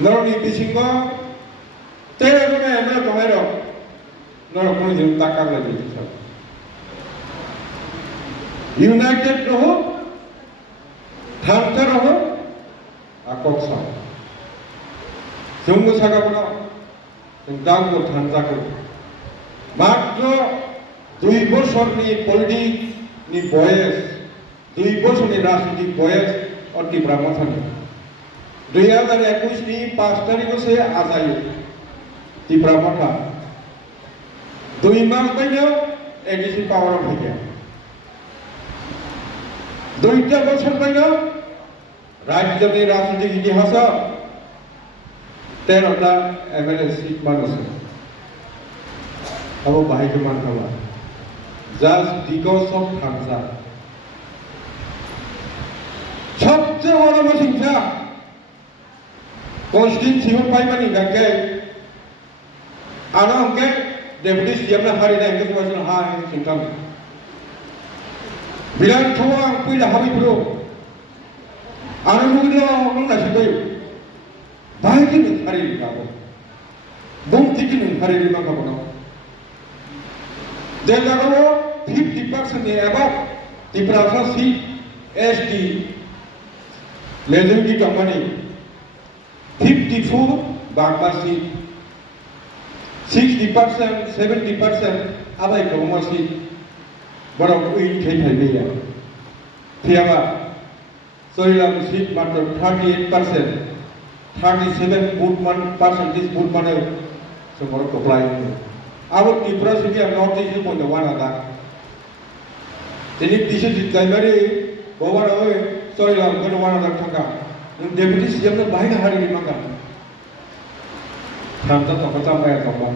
너는 이 비신거 때문에 너 동해로 너는 কোনো দিন টাকা লাগে ইউনাইটেড রহ থামতে রহ আককসা जोंबो सागाबोना जों दावबो थानजाखो मात्र 2 বছরनि पलिटिक्सनि बयस 2 বছরनि राजनीतिक बयस अतिब्रा मथानि 2021 नि 5 तारिखसे आजायो तिब्रा मथा 2 मास बैनो एडिसि पावर फैया 2 বছর बैनो राज्यनि राजनीतिक इतिहास 13টা एमएलए सीट मानुसे अब बाहायखौ मानखाला just because of थामसा सबसे बड़ा मसिंसा कॉन्स्टिट्यूशन पाइमानि गाके आना हमके डेपुटी सीएम ने हारिना हमके क्वेश्चन हाय सिंथाम बिरान थवा पहिला हाबि प्रो आना मुगिलो नंनासि बै बाहायखौ हारि गाबो बुंथिखौ हारि माखाबो देलागो 50% नि एबाव तिब्रासा सीट एसटी मेजरिटी दंमानि 54 बांबा सीट 60% 70% आबाय दंमा सीट बराव उइन थाइया थियाबा सरिलाम सीट मात्र 38% 37 percentage vote माने समर कपलाय अब Tripura city north east point वाना दा दिनै दिसे जायबारि गवार ओय सरिलाम गन वाना दा थांगा नों डेपुटी सीएम ने बाहायनो हारिनि मांगा थामता तखता माया तखा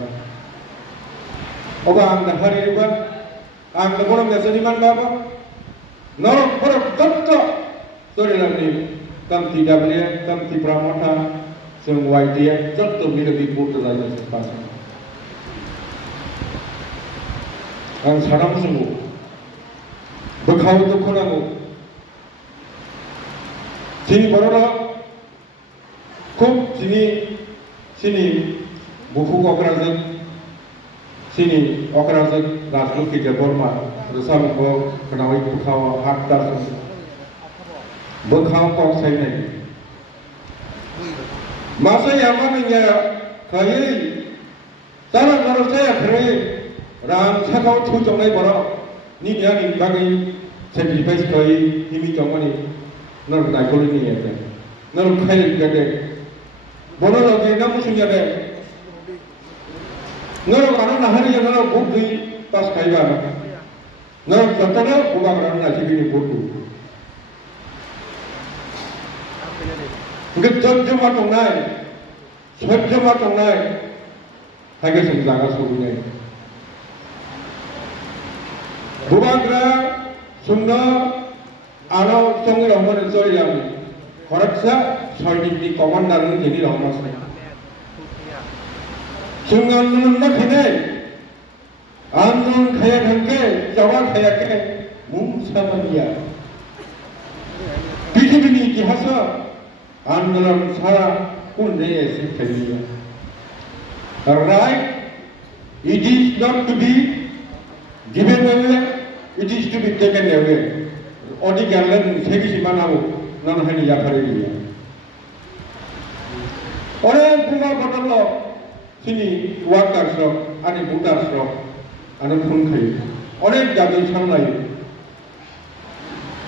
अबा आं हारिनिबा आं बरम देशनि मानबाबो नरक बरक दत्त सरिलामनि तमति डब्ल्यू तमति प्रमोटा जों वाइडीएफ जत्त मिलबि बोर्ड लायनो पास आं सानामो जोंबो बोखाव दखनांगौ जोंनि बर'रा खुब जोंनि बुफु अक्राजों जोंनि अक्राजों राजलु गेजेर बरमा रसामुखौ खोनावै बोखाव हातदारजों बोखाव पावसायनाय मासे यामानिया खायै सारा नरसाया खरै राम साखाव थुजंनाय बर' नियानि बागै सेक्रिफाइस खायै हिमि जंमानि नर नायखौलिनि यादे नर खायै गादे बर' लगे ना मुसुयादे नर कानो नाहारि नर बुद्धि पास खायबा नर जतनो बुबाग्रान नासिबिनि बुद्धि जमा दंनाय सज्जमा दंनाय हायगेसों जागा सौहैनाय बुबाग्रा सुंनो आरो संगे रहमान सरियाम खरकसा सैनिकनि कमान्डारनि जेनि रहमासै जों आन्दोलन ना खैनाय आन्दोलन खाया थांके जावा खायाके मुं सामानिया पृथिबीनि इतिहास आंदोलन सारा कुंडे ऐसे फैलिया right it is not to be given away it is to be taken away odi galan segi simanawo nan hani yapare dia ore kuma botolo sini workers ro ani voters ro ani phun khai ore dabi sanglai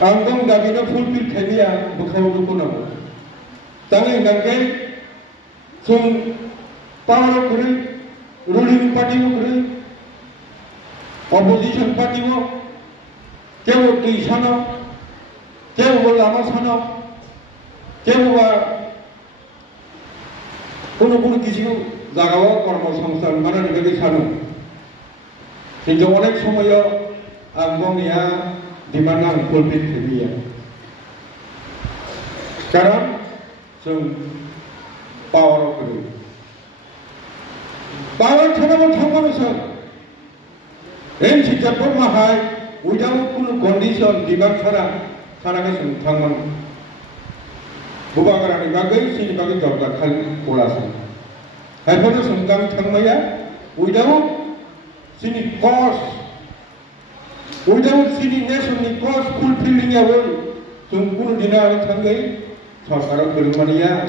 angdong dabi no fulfill khaiya bukhaw dukuna Tangi nangkai sung power kuri ruling party kuri opposition party wo kewo tui sano kewo lama sano kewo kono kisiu jagawo kormo samsar mana nibagi sano sehingga onek somoyo angongnya di mana fulfill kebiya sekarang जों पावाराव गोलैयो पावार थानांगौ थांबानोसो N सिजाबफोर माहाय without कुनु condition demand छाड़ा थानांगौ जों थांबानो Bubagarani bagai sini bagai jorda kali kolasan. Haifana sengkang thangmaya without sini cost, without sini national cost fulfilling ya way sungkul dinar thangai sarkar bermania.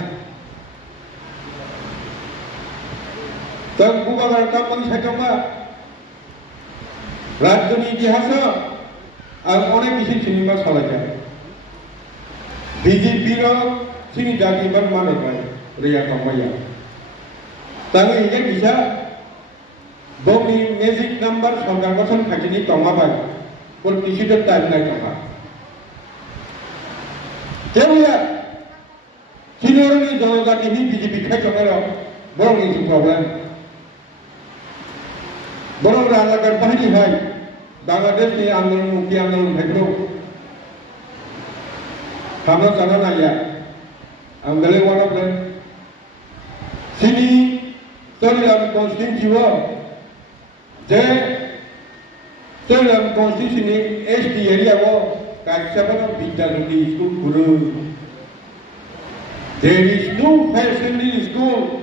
Dan bubagar kampung sakama rajani jihasa al onek isi sini mas halaja. BJP ro sini dagi ban mana bay ria kamaya. Tangi ini bisa bumi magic number sarkar kosan khajini toma bay. Pun kisi dah time naik toma. Jadi sini orang ini jangan lagi ni BJP khai kamera. Borong ini problem. Borong rala kan bahani hai. Bangladesh ni आंदोलन मुक्ति आंदोलन है तो हम लोग जाना ना यार I'm very one of them. Sini, sorry I'm constituency wo. Je, sorry I'm constituency HD area wo. Kaisa Vidyalati school guru. There is no facility school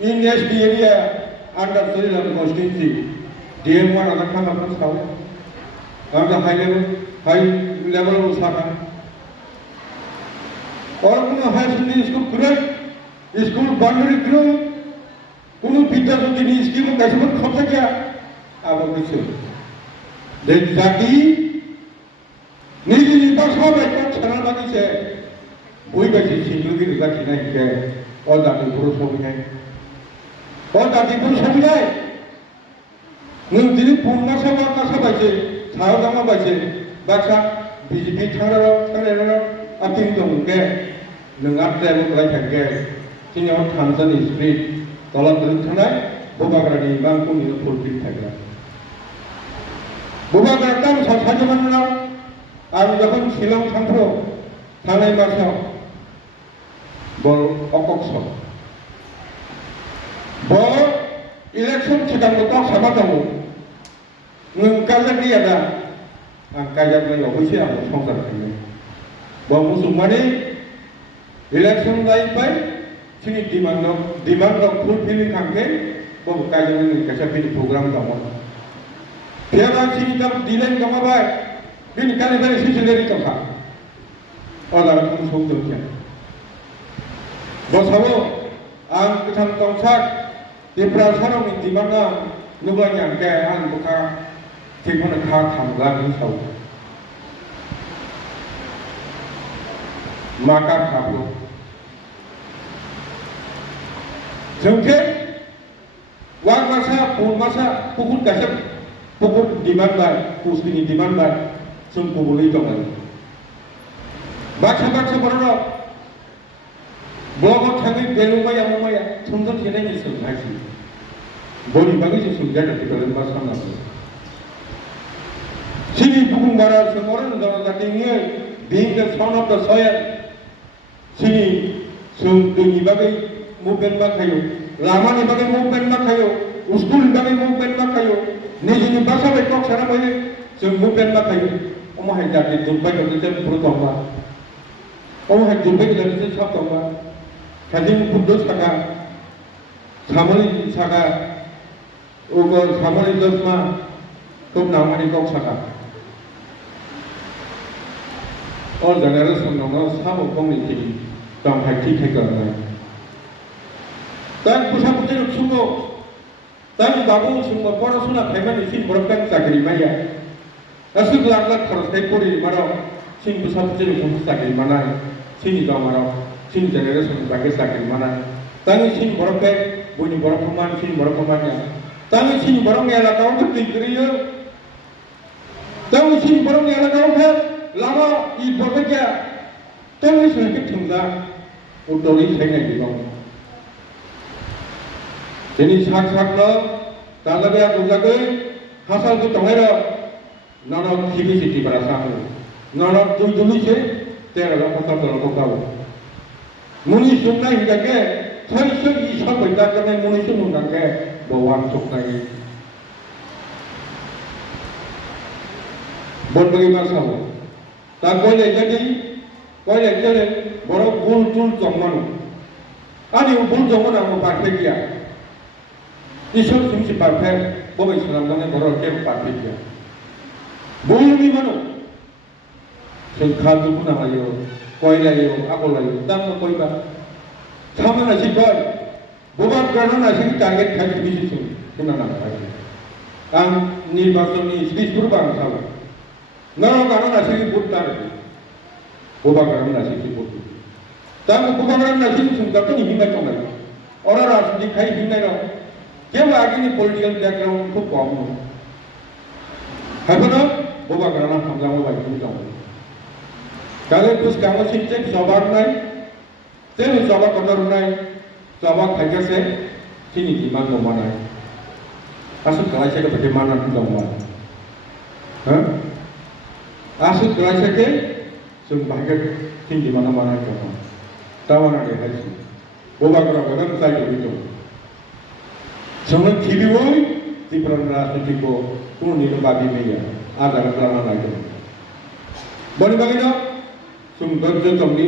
in HD area under sorry I'm constituency. DM1 anak kan apa sekali. Ada high level usaha. और कुनो high school school कुराई school boundary कुनो कुनो विद्या जो दिन scheme कैसे बन खपता क्या आप कुछ देख जाती निजी निवासों में तो चला बाकी से वही बच्चे सिंगल की रिवाज नहीं है और दादी पुरुष हो गए और दादी पुरुष हो गए नूं दिन पूर्णा सब बच्चे साव दामा बच्चे बाक्सा बीजेपी थारा Ating dong ke, dengar saya mulai kaget. Sini orang Tanzan istri, tolong terus tanai, buka kerani bangku ni fulfill kaget. Buka kerana sahaja mana, aku jangan silang sampro, tanai masa, bol okok so. Bol election sedang letak sama kamu, ngkajak dia dah, angkajak lagi ofisi aku songkar ini. Bahwa musuh election lain pai, sini demand fulfilling campaign, bahwa kajian ini kasih program kamu. Tiada sini dalam delay kamu pai, ini kali beri sisi dari kamu. Orang kamu sungguhnya. Bahwa ang kesan kongsak di perasaan ini di mana nubuatnya ke ang buka tiada khas hamlan ini sahaja. Maka kamu, jengke, wang masa, pun masa, pukul kasar, pukul dimana, pusing dimana, sungguh boleh jangan. Baca berada, blog thangi belumaya, sungguh tidak ni sungguh. Boleh bagi sungguh ada di dalam bahasa nama. Sini pukul bara semua orang dalam tinggal, being the son of the soil. Sini sungguh bagai movement makayo, lama ni bagai movement makayo, school bagai movement makayo, ni jadi bahasa betok sana bagai sungguh movement makayo. Omah hai jadi Dubai kalau kita bertambah, omah hai Dubai kalau kita sab tambah, kadang pun saka, samari saka, ogo samari dosma, tuh nama ni kau saka. और generation number सब community तम high tea ठेकर है तन पुसा पुचे सुंगो तन बाबू सुंगो पढ़ा सुना Feynman इसी बरकन चाकरी माया असुक लाख लाख खर्च थे पूरी मारो सिंह पुसा पुचे सुंगो चाकरी माना सिंह जाओ मारो सिंह जनरेशन बाकी चाकरी माना तन सिंह बरके बुनी बरकमान या तन सिंह बरक या लगाओ तो तिगरियो तन सिंह बरक या लगाओ है lama ibu kerja, tapi sedikit tunggal, untuk ini saya ni bang. Jadi sak lo, kalau dia bukan hasil tu tengah nana TV city berasa tu, nana dulu je, terlalu pasal terlalu kau. Muni sungai hingga ke, saya isap benda kerana muni sungai ke, bawang sungai. Bon bagi masalah. Tak boleh jadi borok bul jongmanu ani bul jongmanu ang perfect ya isor sumsi perfect bobai salamane borok kem perfect ya bul ni manu sing khadu kuna layo koi layo ako layo dam koi ba samana sikoi bobak gana na sing target khadi bisi sum kuna na ang nirbachoni srishpur bang sabo naro gana na sing buttar bobak gana na sing buttar tam bobak gana na sing sum gato ni himai kong layo ora rajnitik khai himai no কেউ আগেনি political background খুব কম এখনো বোবা গ্রানা হামলামো bike দম কালে কুছ কাম শিখছে জবাব নাই তেল জবাব কদর নাই জবাব খাইছে তিনি কি মান মানায় আসল কলাইছে কে বটে মানা দম হ্যাঁ আসল কলাইছে কে जों भाग्य তিনি মানা মানায় দম তাওয়ানা দেখাইছে বোবা গ্রানা গদন সাইড হইতো Jangan kiriwoi di peran tiko pun itu bagi media ada kelana lagi. Bani bagi no, sum dorjo tomni,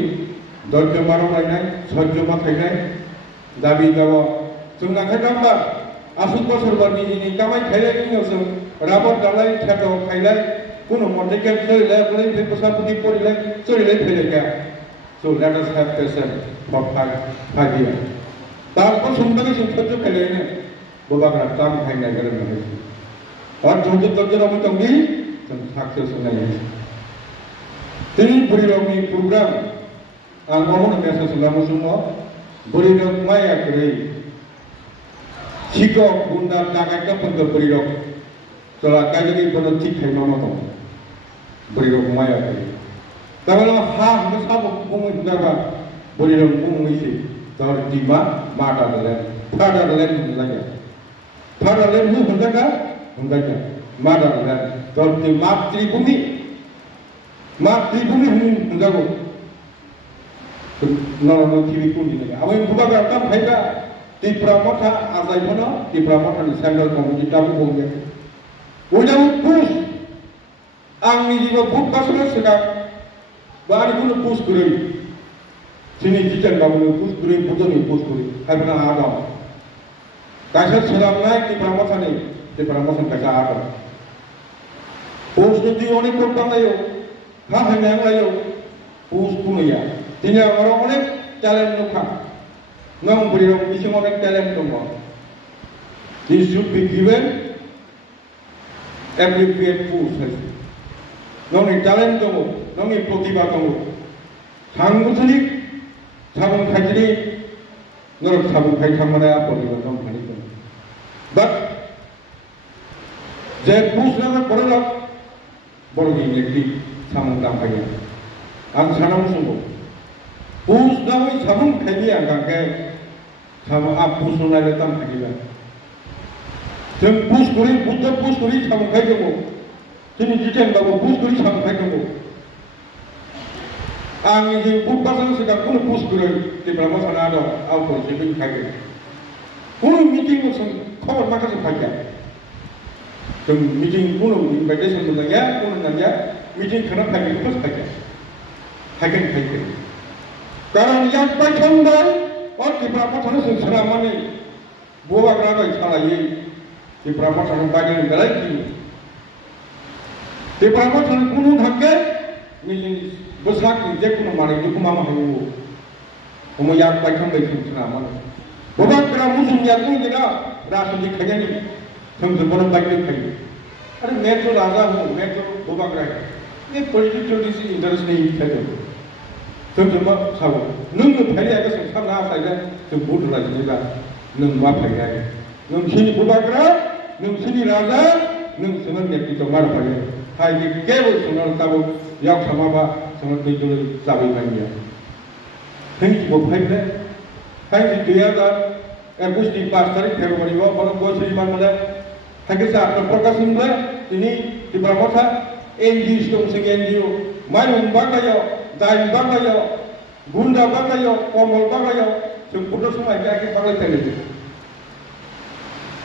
dorjo marong lainnya, sorjo makainya, dabi dawa, sum nakai kamba, asuk pasar bani ini kamai kaya ini sum, rapor dalai kado kaya, kuno montekan sorry leh, boleh pasar putih pori leh, sorry leh kaya. So let us have patience for pagi. Tapi sum bagi sum sorjo kaya ini. Boba kena tam khai nai garam nai और जोजो तोजो rummy तंगी जों success होनाय तिनि बुरि रमनि programme आं ममन message लामो Sumo बुरि रम माया करै सिको बुन्दा दागाका पन्द बुरि रम तला काजि बनो ठीक थाइ मामा दं बुरि रम माया करै ताबला हा हम सब बुङै दाबा बुरि रम बुङैसि तर दिमा माटा दले फाडा दले लागे फाडा दले मु हुँदाका Hundanya, mana dan dorti matribumi hundago, nol TV pun ini. Awal buka kertas mereka di pramota azai mana di pramota di sandal kamu di tamu boleh. Udah push, angin juga buka sudah sekarang, baru pun push kuri. Sini jijan kamu push kuri, putus ni push kuri. Hai pernah ada. Kasih selam naik di pramota ni. Di promotion kaca apa? Post itu orang korban layu, hak yang layu, post pun ya. Tinggal orang talent nuka, nggak beri orang isi orang talent semua. This should be given appropriate post. Nggak talent semua, nggak Pratibha semua. Sanggup sendiri, sabun kaji, nggak sabun kaji sama dia Pratibha semua kaji. But Jadi pusna berolak, berolak ini samung tampaknya. Ang sanam semua. Pusna ini samung kaya angkat ke, sama apa pusna itu tampaknya. Jadi puskuri, buta puskuri samung kaya kamu. Jadi jitan bawa puskuri samung kaya kamu. Ang ini bukan sekedar kuno puskuri di belakang sana ada apa jadi kaya. Kuno meeting musim kau makan sekaya. जों meeting कुनो इनभाइटेशन मोननाया कुनो नाया meeting खाना फाइगोन फाइगोन कारण याक बायखांबाय और दिप्रा माथानो जों सोरामानै बवाग्रा bye सालायै दिप्रा माथानो बायनो गलाय कि दिप्रा माथानो कुनो थांगे निजि बसाक जे कुनो मारै दुखु मामा हायो हम याक बायखांबाय जों सोरामानै बवाग्रा मुजुनिया कुनो दिना रासनि खायनि जों जोबोर बायनो खायो अरे मैं तो राजा हूँ मैं तो बोबाग्रा है ये पॉलिटिकल डिसी इंटरेस्ट नहीं खायो जों जोबोर साबो नों फैया के जों सामना फायदा जों बुट रायजोबा नों मा फायदा नोंसिनि बोबाग्रा नोंसिनि राजा नोंसोर नेतृत्व मार फायो हाय के केवल सोनार साबो याव समाबा सोनार दैदुल जाबाय बानिया थैंक यू फायदा हाय दिया दा 21 तारिख फेब्रुवारी में बनो गोसरी मानले थाके साथ प्रकाश होनले दिनै दिब्रामथा एनजिओ दं सिं एनजिओ माइरं बागायो दाइ बागायो गुन्दा बागायो कमल बागायो जों फट' समाय जाके बागाय थायो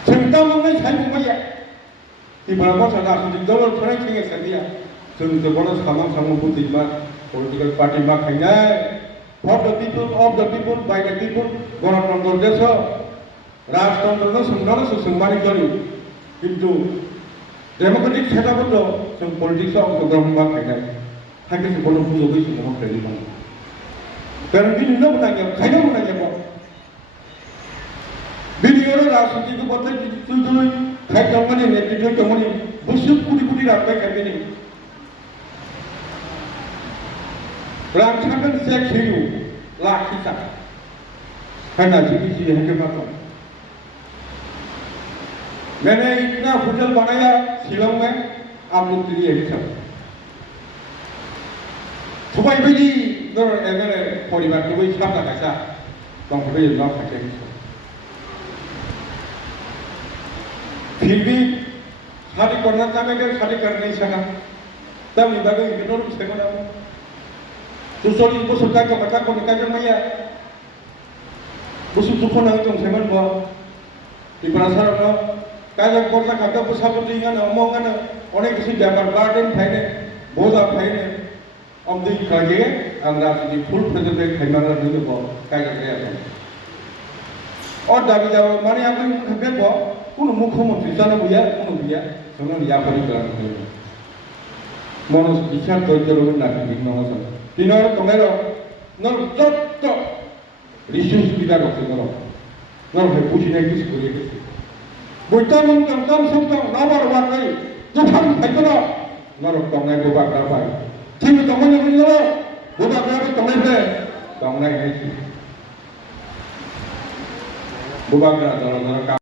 जों दा मोननाय सायमुमाया दिब्रामथा दासनि दलर थानाय थिङे सादिया जों जबनो सामं बुद्धिमा पलिटिकल पार्टी मा खायनाय for the people, of the people, by the people, গণতন্ত্র দেশ রাজতন্ত্র सोंनानै सोंबानि जायो किन्तु डेमोक्रेटिक सेटआपआव जों पलिटिक्सआव अंशग्रहण खालामनाय हाकिम कोनो बुजोबै समाव खालामो गोरोन्थि नुनो मोननांगौ खायनो मोननांगौ बिनियाव राजनीतिखौ बदलाय तुजुनै खायदावमानि नेतृत्व दंमोन बुसुब कुदि कुदि राखबाय खायनि रांखान्थिनि चेक हिरू लाखिसा खाना जीबीसी है मात्र मैंने इतना होटल बनाया शिलोंग में आप लोग के लिए सब सुबह भी नर एमएलए परिवार को भी साफ लगा तो हम भी लॉक करते हैं फिर भी शादी करना चाहते हैं शादी कर नहीं सका तब इधर को इग्नोर किसने को ना तो सोली वो सुनता का बता को निकाल जम या वो सुन को ना तो सेवन बो इब्राहिम ना काजल कोर्टा खाते पुसाबुती का ना मोंगा ना उन्हें किसी व्यापार गार्डन फाइने बोला फाइने हम दी खागे अंग्रेजी फुल प्रेजेंटेशन खाइमारा नहीं बो काजल गया और दाबी जाओ माने आप लोग खाते बो कुन मुख्यमंत्री जाना बुया कुन बुया सोना लिया परिकरण है मनोज विचार तो जरूर ना कि नौ सन तीनों तुम्हारे नर चट्ट रिश्ते सुविधा करते करो नर है पूछने किस को ये बुझता तम सुनता ना बार बार नहीं जो हम खाइतो नर तंगने को बात कर पाए ठीक है तंगने को नहीं वो बात कर तंगने पे तंगने है वो बात कर